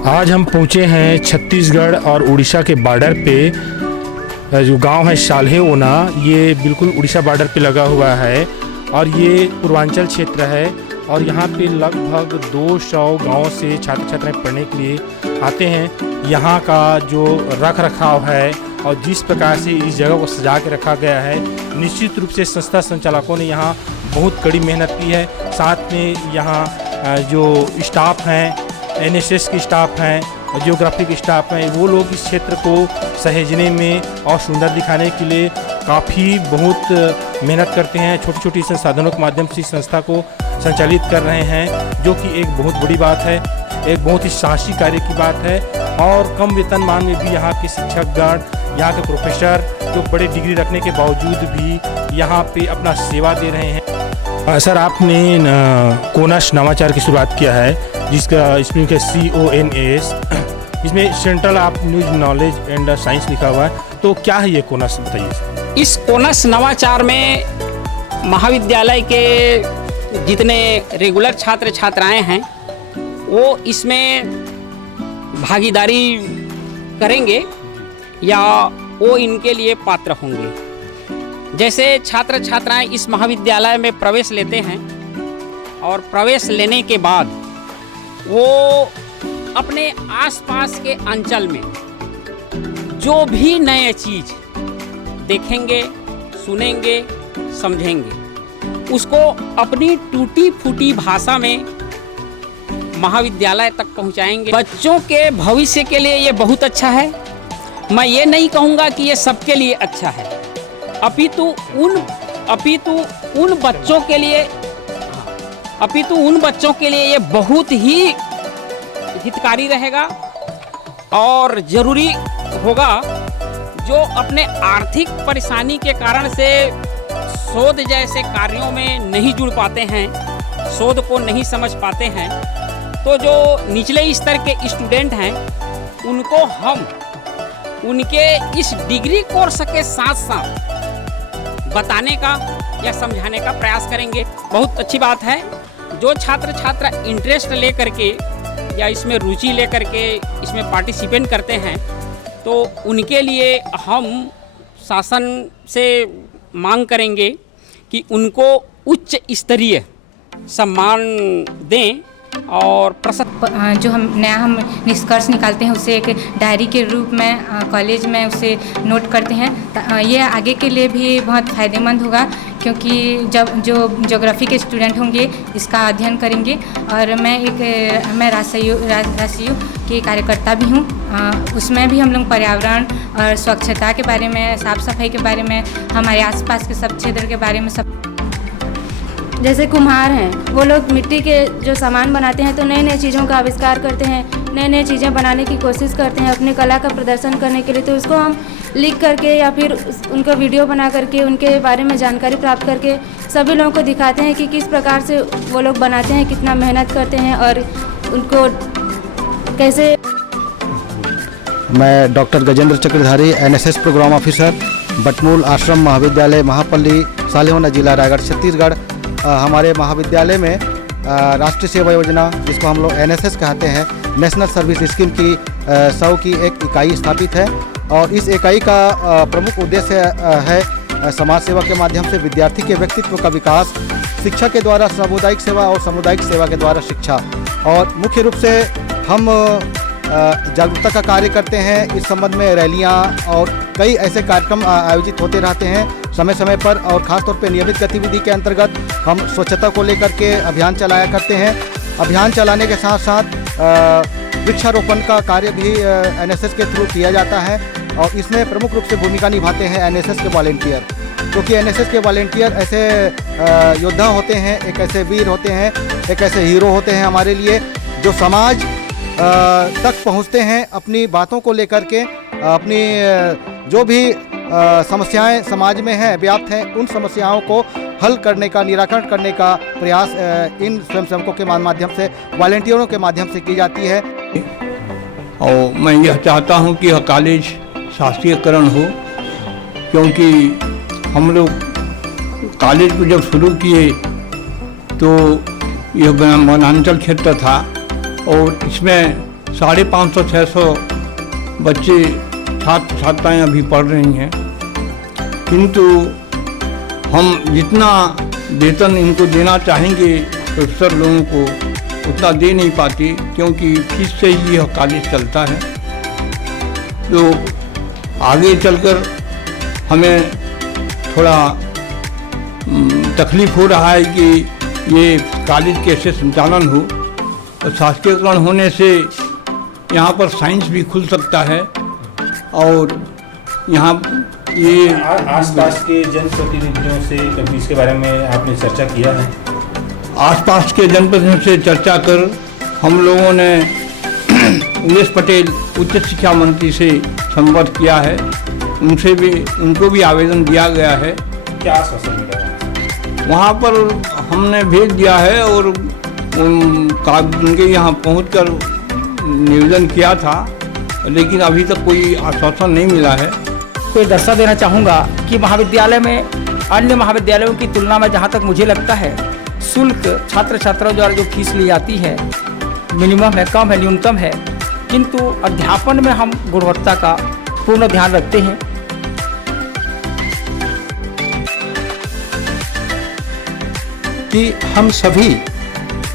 आज हम पहुँचे हैं छत्तीसगढ़ और उड़ीसा के बॉर्डर पे। जो गांव है शाल्हेओना, ये बिल्कुल उड़ीसा बॉर्डर पे लगा हुआ है और ये पूर्वांचल क्षेत्र है। और यहाँ पे लगभग 200 गाँव से छात्र छात्राएं पढ़ने के लिए आते हैं। यहाँ का जो रख रखाव है और जिस प्रकार से इस जगह को सजा के रखा गया है, निश्चित रूप से संस्था संचालकों ने यहाँ बहुत कड़ी मेहनत की है। साथ में यहाँ जो स्टाफ हैं, एनएसएस की स्टाफ हैं, जियोग्राफी की स्टाफ हैं, वो लोग इस क्षेत्र को सहेजने में और सुंदर दिखाने के लिए काफ़ी बहुत मेहनत करते हैं। छोटी छोटी संसाधनों के माध्यम से इस संस्था को संचालित कर रहे हैं, जो कि एक बहुत बड़ी बात है, एक बहुत ही साहसी कार्य की बात है। और कम वेतनमान में भी यहाँ के शिक्षकगण, यहाँ के प्रोफेसर जो बड़े डिग्री रखने के बावजूद भी यहाँ पे अपना सेवा दे रहे हैं। सर, आपने कोनास नवाचार की शुरुआत किया है, जिसका इसमें CONAS, इसमें central of news knowledge and science लिखा हुआ है। तो क्या है ये कोनास, बताइए। इस कोनास नवाचार में महाविद्यालय के जितने रेगुलर छात्र छात्राएं हैं वो इसमें भागीदारी करेंगे या वो इनके लिए पात्र होंगे। जैसे छात्र छात्राएं इस महाविद्यालय में प्रवेश लेते हैं और प्रवेश लेने के बाद वो अपने आसपास के अंचल में जो भी नए चीज़ देखेंगे, सुनेंगे, समझेंगे, उसको अपनी टूटी फूटी भाषा में महाविद्यालय तक पहुंचाएंगे। बच्चों के भविष्य के लिए ये बहुत अच्छा है। मैं ये नहीं कहूँगा कि ये सबके लिए अच्छा है, अपितु उन बच्चों के लिए ये बहुत ही हितकारी रहेगा और ज़रूरी होगा, जो अपने आर्थिक परेशानी के कारण से शोध जैसे कार्यों में नहीं जुड़ पाते हैं, शोध को नहीं समझ पाते हैं। तो जो निचले स्तर के स्टूडेंट हैं उनको हम उनके इस डिग्री कोर्स के साथ साथ बताने का या समझाने का प्रयास करेंगे। बहुत अच्छी बात है। जो छात्र छात्रा इंटरेस्ट ले करके या इसमें रुचि ले करके इसमें पार्टिसिपेट करते हैं, तो उनके लिए हम शासन से मांग करेंगे कि उनको उच्च स्तरीय सम्मान दें और जो हम निष्कर्ष निकालते हैं उसे एक डायरी के रूप में कॉलेज में उसे नोट करते हैं। ये आगे के लिए भी बहुत फ़ायदेमंद होगा, क्योंकि जब जो ज्योग्राफी के स्टूडेंट होंगे इसका अध्ययन करेंगे। और मैं राजयू की कार्यकर्ता भी हूँ, उसमें भी हम लोग पर्यावरण और स्वच्छता के बारे में, साफ़ सफाई के बारे में, हमारे आसपास के सब क्षेत्र के बारे में सब। जैसे कुम्हार हैं, वो लोग मिट्टी के जो सामान बनाते हैं तो नए नए चीज़ों का आविष्कार करते हैं, नए नए चीज़ें बनाने की कोशिश करते हैं अपने कला का प्रदर्शन करने के लिए। तो उसको हम लिख करके या फिर उनको वीडियो बना करके उनके बारे में जानकारी प्राप्त करके सभी लोगों को दिखाते हैं कि किस प्रकार से वो लोग बनाते हैं, कितना मेहनत करते हैं और उनको कैसे। मैं डॉक्टर गजेंद्र चक्रधारी, NSS प्रोग्राम ऑफिसर, बटमूल आश्रम महाविद्यालय महापल्ली, शाल्हेओना, जिला रायगढ़, छत्तीसगढ़। हमारे महाविद्यालय में राष्ट्रीय सेवा योजना, जिसको हम लोग NSS कहते हैं, नेशनल सर्विस स्कीम की 100 की एक इकाई स्थापित है। और इस इकाई का प्रमुख उद्देश्य है समाज सेवा के माध्यम से विद्यार्थी के व्यक्तित्व का विकास, शिक्षा के द्वारा सामुदायिक सेवा और सामुदायिक सेवा के द्वारा शिक्षा। और मुख्य रूप से हम जागरूकता का कार्य करते हैं। इस संबंध में रैलियां और कई ऐसे कार्यक्रम आयोजित होते रहते हैं समय समय पर। और ख़ासतौर पे नियमित गतिविधि के अंतर्गत हम स्वच्छता को लेकर के अभियान चलाया करते हैं। अभियान चलाने के साथ साथ वृक्षारोपण का कार्य भी NSS के थ्रू किया जाता है। और इसमें प्रमुख रूप से भूमिका निभाते हैं NSS के वॉलेंटियर, क्योंकि NSS के वॉलेंटियर ऐसे योद्धा होते हैं, एक ऐसे वीर होते हैं, एक ऐसे हीरो होते हैं हमारे लिए, जो समाज तक पहुंचते हैं अपनी बातों को लेकर के। अपनी जो भी समस्याएं समाज में हैं, व्याप्त हैं, उन समस्याओं को हल करने का, निराकरण करने का प्रयास इन स्वयंसेवकों के माध्यम से, वॉलेंटियरों के माध्यम से की जाती है। और मैं यह चाहता हूं कि यह कॉलेज शासकीयकरण हो, क्योंकि हम लोग कॉलेज को जब शुरू किए तो यह वनांचल क्षेत्र था और इसमें 550-600 बच्चे छात्र छात्राएँ अभी पढ़ रही हैं, किंतु हम जितना वेतन इनको देना चाहेंगे प्रोफेसर लोगों को उतना दे नहीं पाते, क्योंकि फीस से ही यह कॉलेज चलता है। तो आगे चलकर हमें थोड़ा तकलीफ़ हो रहा है कि ये कॉलेज कैसे संचालन हो। और शासकीयकरण होने से यहाँ पर साइंस भी खुल सकता है और यहाँ ये आसपास के जनप्रतिनिधियों से कभी इसके बारे में आपने चर्चा किया है? आसपास के जनप्रतिनिधियों से चर्चा कर हम लोगों ने उमेश पटेल उच्च शिक्षा मंत्री से संपर्क किया है, उनको भी आवेदन दिया गया है। क्या आश्वासन मिला? वहाँ पर हमने भेज दिया है और उनके यहाँ पहुँचकर निवेदन किया था, लेकिन अभी तक कोई आश्वासन नहीं मिला है। कोई दर्शा देना चाहूँगा कि महाविद्यालय में अन्य महाविद्यालयों की तुलना में जहाँ तक मुझे लगता है शुल्क छात्र छात्राओं द्वारा जो फीस ली जाती है मिनिमम है, कम है, न्यूनतम है, किंतु अध्यापन में हम गुणवत्ता का पूर्ण ध्यान रखते हैं। कि हम सभी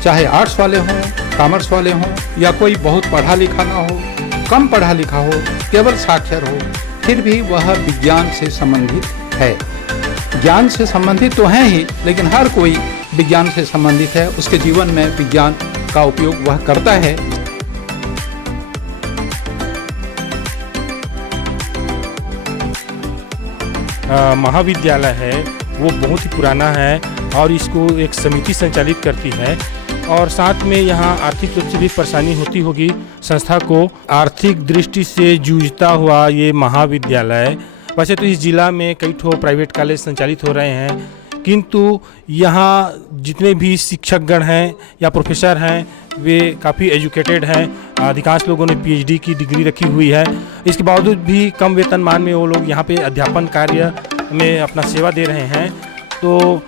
चाहे आर्ट्स वाले हों, कॉमर्स वाले हों या कोई बहुत पढ़ा लिखा ना हो, कम पढ़ा लिखा हो, केवल साक्षर हो, फिर भी वह विज्ञान से संबंधित है। ज्ञान से संबंधित तो हैं ही, लेकिन हर कोई विज्ञान से संबंधित है, उसके जीवन में विज्ञान का उपयोग वह करता है। महाविद्यालय है वो बहुत ही पुराना है और इसको एक समिति संचालित करती है और साथ में यहाँ आर्थिक रूप से भी परेशानी होती होगी संस्था को। आर्थिक दृष्टि से जूझता हुआ ये महाविद्यालय, वैसे तो इस जिला में कई ठो प्राइवेट कॉलेज संचालित हो रहे हैं, किंतु यहाँ जितने भी शिक्षकगण हैं या प्रोफेसर हैं वे काफ़ी एजुकेटेड हैं। अधिकांश लोगों ने पीएचडी की डिग्री रखी हुई है। इसके बावजूद भी कम वेतनमान में वो लोग यहाँ पे अध्यापन कार्य में अपना सेवा दे रहे हैं। तो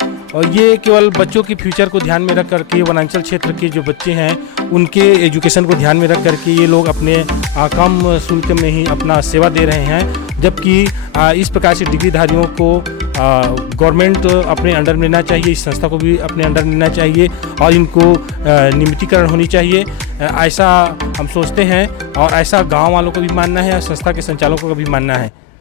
ये केवल बच्चों के फ्यूचर को ध्यान में रख करके वनांचल क्षेत्र के जो बच्चे हैं उनके एजुकेशन को ध्यान में रख करके ये लोग अपने कम शुल्क में ही अपना सेवा दे रहे हैं, जबकि इस प्रकार से डिग्रीधारियों को गवर्नमेंट अपने अंडर में लेना चाहिए, इस संस्था को भी अपने अंडर में लेना चाहिए और इनको नियमितीकरण होनी चाहिए, ऐसा हम सोचते हैं और ऐसा गांव वालों को भी मानना है और संस्था के संचालकों का भी मानना है।